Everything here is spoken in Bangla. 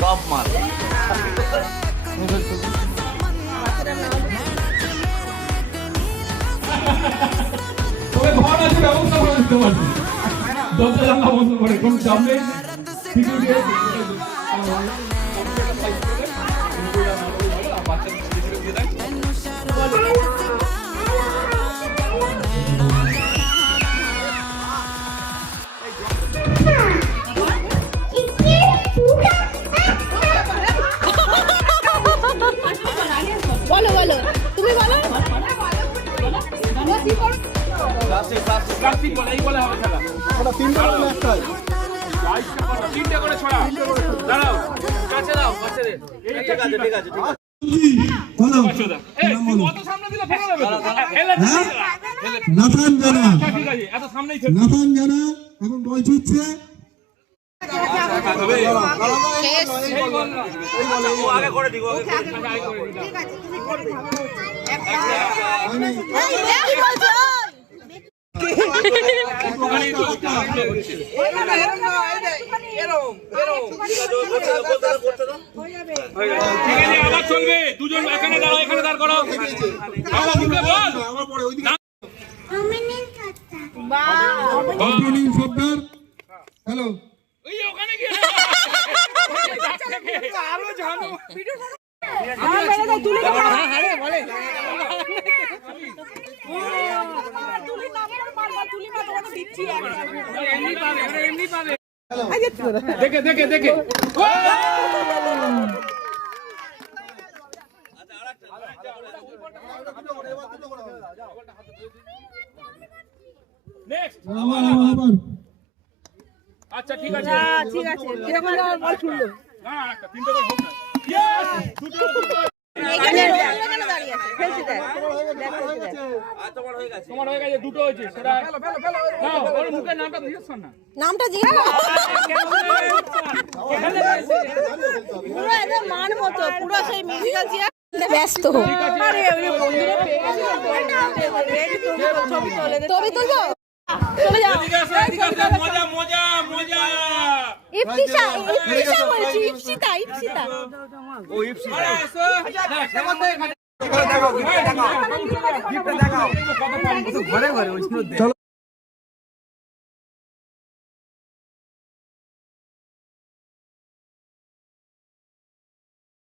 টপ মাল তবে ঘর আছে ব্যবস্থা করে দিতে পারছি দরজা জানলা বন্ধ করে কোন চাপ নেই বলো বলো তুমি বলো প্লাস্টিক বলে এই বলে হবে খেলা ওটা তিনটা করে একটাই তিনটা করে ছড়া দাঁড়াও কাছে দাও কাছে দে ঠিক আছে ঠিক আছে ঠিক আছে বলো এই কত সামনে দিলে ফেলে দেবে নাথান জানা ঠিক আছে এত সামনেই ফেলে নাথান জানা এখন বল ছুটছে আগে করে দিব ঠিক আছে তুমি করে দাও কি বলছো আবার চলবে দুজন এখানে দাঁড়াও এখানে দাঁড় করো আবার বুঝলে বল ওপেনিং সর্দার হ্যালো ওই ওখানে গিয়ে আরো জানো আমার মেরে দাও তুলে দাও আরে বলে তুলি নাম্বার মারবা তুলি মা তোমাকে দিচ্ছি এমনি পাবে এমনি পাবে দেখে দেখে দেখে নেক্সট আবার আচ্ছা ঠিক আছে ঠিক আছে এরকম বল ছুড়লো না একটা তিনটা করে হোক না ইয়েস দুটো এখানে এখানে দাঁড়িয়ে আছে ফেলছি দেখ তোমার হয়ে গেছে তোমার হয়ে গেছে দুটো হয়েছে সেটা ফেলো ফেলো ফেলো নাও ওর মুখে নামটা দিয়েছ না নামটা জিজ্ঞেস পুরো একদম মান মতো পুরো সেই মিউজিক্যাল চেয়ার ব্যস্ত আরে ওই বন্ধুরা পেয়ে গেছে ছবি তোলে ছবি তুলবো চলে যাও এদিকে আসো এদিকে আসো মজা মজা মজা ইপসিতা ইপসিতা বলছি ইপসিতা ইপসিতা ও ইপসি আরে আসো দেখো গিফট দেখাও গিফট দেখাও ঘরে ঘরে ওই